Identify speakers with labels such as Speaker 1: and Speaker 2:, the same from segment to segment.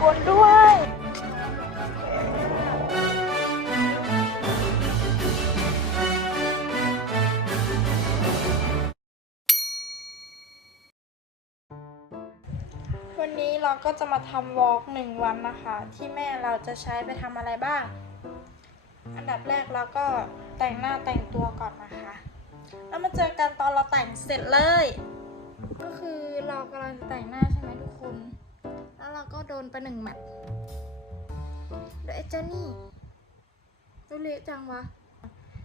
Speaker 1: บนด้วย วันนี้เราก็จะมาทำวอล์กหนึ่งวันนะคะ ที่แม่เราจะใช้ไปทำอะไรบ้าง อันดับแรกเราก็แต่งหน้าแต่งตัวก่อนนะคะ แล้วมาเจอกันตอนเราแต่งเสร็จเลย ก็คือเรากำลังจะแต่งหน้าใช่ไหมทุกคน เราก็โดนไปหนึ่งแมตช์เดี๋ยวไอ้เจ้านี่ดูเละจังวะ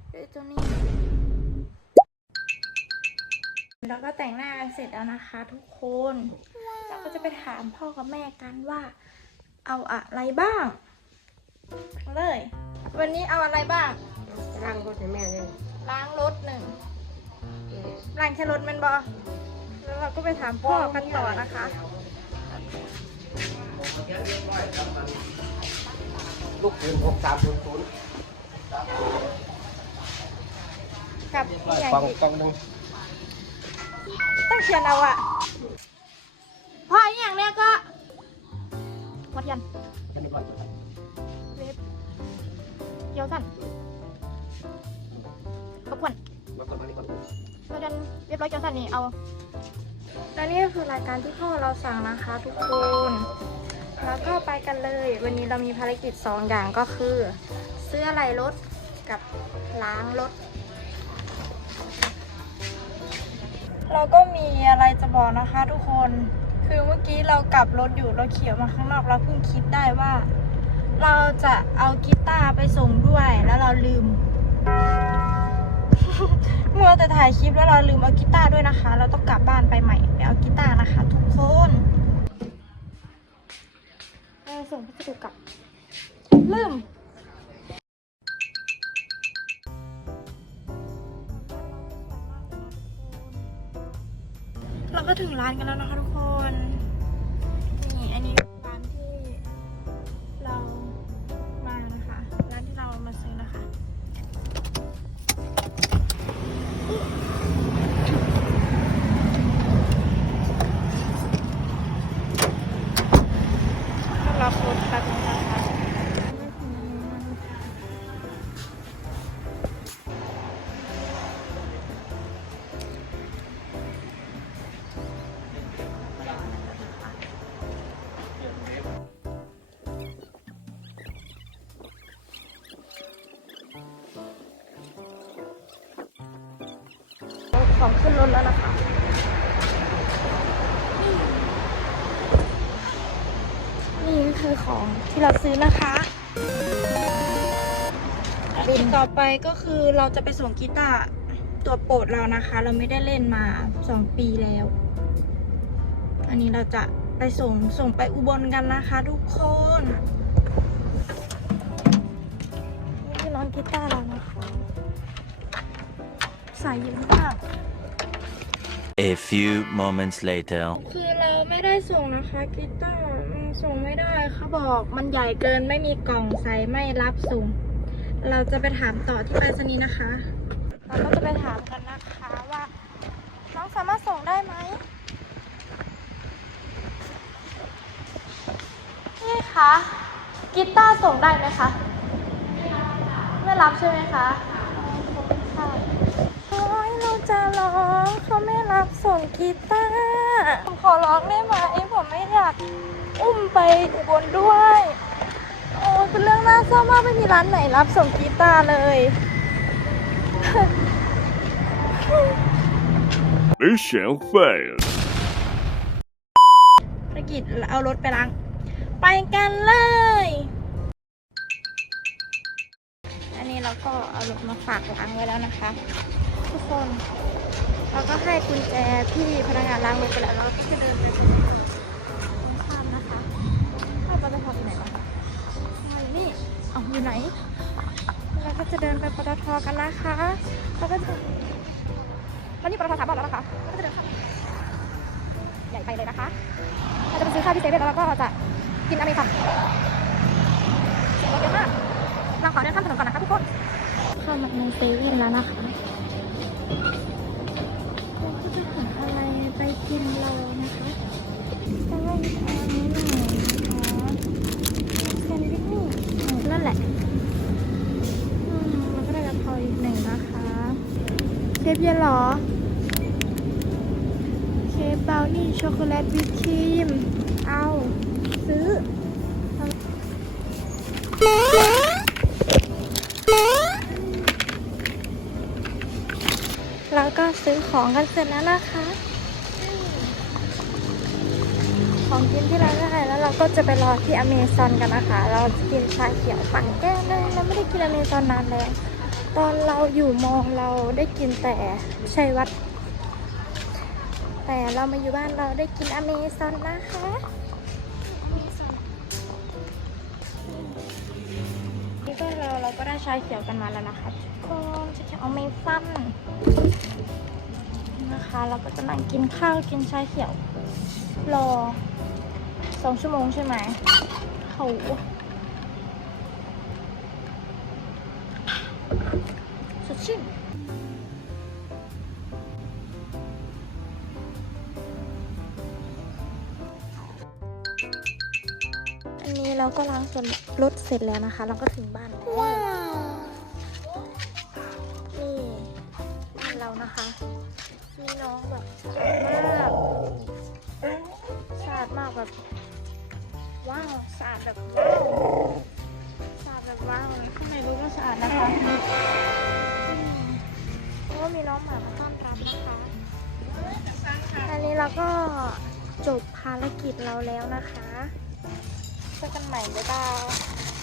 Speaker 1: เดี๋ยวไอ้เจ้านี่เราก็แต่งหน้ากันเสร็จแล้วนะคะ ทุกคนเราก็จะไปถามพ่อกับแม่กันว่า เอาอะไรบ้างเอาเลย วันนี้เอาอะไรบ้าง
Speaker 2: ร่างรถให้แม่เลย
Speaker 1: ล้างรถหนึ่งล้างแค่รถแมันบอแล้วเราก็ไปถามพ่อกันต่อนะคะ
Speaker 2: ลูกปืนหกสามศูนย์ศูนย์
Speaker 1: กับอีกอย่าง
Speaker 2: กล่อง
Speaker 1: อีก
Speaker 2: กล่องหนึ่ง
Speaker 1: ต้องเขียนเอาอะพ่ออีกอย่างเนี้ยก็วัดยัน
Speaker 2: อันนี้ก่อน
Speaker 1: เล็บเกี่ยวสั้นกระพวน
Speaker 2: มาก่อนอันนี้ก่อน
Speaker 1: วัดยันเรียบร้อยเกี่ยวสั้นนี่เอา และนี่ก็คือรายการที่พ่อเราสั่งนะคะทุกคน แล้วก็ไปกันเลย วันนี้เรามีภารกิจสองอย่างก็คือซื้ออะไรรถกับล้างรถ เราก็มีอะไรจะบอกนะคะทุกคน คือเมื่อกี้เรากลับรถอยู่เราเขียวมาข้างนอกเราเพิ่งคิดได้ว่า เราจะเอากีตาร์ไปส่งด้วย มัวแต่ถ่ายคลิปแล้วเราลืมเอากีตาร์ด้วยนะคะ เราต้องกลับบ้านไปใหม่ไปเอากีตาร์นะคะ ทุกคนไปส่งพัสดุกลับลืมเราก็ถึงร้านกันแล้วนะคะทุกคน รับรถแป๊บนึงนะคะของขึ้นรถแล้วนะคะ นี่ก็ คือของที่เราซื้อนะคะบินต่อไปก็คือเราจะไปส่งกีตาร์ตัวโปรดเรานะคะ เราไม่ได้เล่นมาสองปีแล้ว อันนี้เราจะไปส่งส่งไปอุบลกันนะคะทุกคนนี่คือน้องกีตาร์เรานะคะใส่เยอะมาก
Speaker 3: A few moments later.
Speaker 1: คือเราไม่ได้ส่งนะคะกีตาร์อืม ส่งไม่ได้เขาบอกมันใหญ่เกินไม่มีกล่องใส่ไม่รับส่ง เราจะไปถามต่อที่ไปรษณีย์นะคะ เราก็จะไปถามกันนะคะว่า น้องสามารถส่งได้ไหมนี่คะกีตาร์ส่งได้ไหมคะไม่รับใช่ไหมคะขอบคุณค่ะโอ้ยเราจะร้องเขาไม่รับส่งกีตาร์ ผมขอร้องได้ไหมผมไม่อยากอุ้มไปอุบลด้วย โอ้ยเป็นเรื่องน่าเศร้ามากไม่มีร้านไหนรับส่งกีตาร์เลย
Speaker 3: Mission failed.
Speaker 1: ภารกิจเอารถไปล้าง ไปกันเลย อันนี้เราก็เอารถมาฝากล้างไว้แล้วนะคะ ทุกคน เราก็ให้กุญแจพี่พนักงานล้างรถไปแล้วเราก็จะเดินไปตรงข้ามนะคะถ้าปตทที่ไหนบ้างมาอยู่นี่เอาอยู่ไหน เราก็จะเดินไปปตทกันนะคะเราก็จะวันนี้ปตทสามบอกแล้วนะคะเราก็จะเดินข้ามใหญ่ไปเลยนะคะเราจะไปซื้อข้าวที่เซเว่นแล้วเราก็จะกินอเมริกันเสียงรถเยอะมากเราขอเดินข้ามถนนก่อนนะคะทุกคน เข้ามาในเซเว่นแล้วนะคะ เคฟเย็นหรอเคฟบราวนี่ช็อกโกแลตวิปครีม เอา ซื้อ แล้วก็ซื้อของกันเสร็จแล้วนะคะ ของกินที่เราได้แล้วเราก็จะไปรอที่อเมซอนกันนะคะ เราจะกินชาเขียวปั่นแก้วเลยเราไม่ได้กินอเมซอนนานแล้ว ตอนเราอยู่มองเราได้กินแต่ชัยวัด แต่เรามาอยู่บ้านเราได้กินอเมซอนนะคะนี่ก็เราเราก็ได้ชาเขียวกันมาแล้วนะคะทุกคนชาเขียวอเมซอนนะคะ เราก็จะนั่งกินข้าวกินชาเขียว รอสองชั่วโมงใช่ไหมโหส ชื่นอันนี้เราก็ล้างส่วนรถเสร็จแล้วนะคะ เราก็ถึงบ้านแล้วนี่บ้านเรานะคะ มีน้องแบบสะอาดมากสะอาดมากแบบว้าวสะอาดแบบว้าวสะอาดแบบว้าวข้างในรู้ว่าสะอาดนะคะอืมแล้ว ก็มีน้องหมามาต้อนรับนะคะอันนี้เราก็จบภารกิจเราแล้วนะคะเจอกันใหม่บ๊ายบาย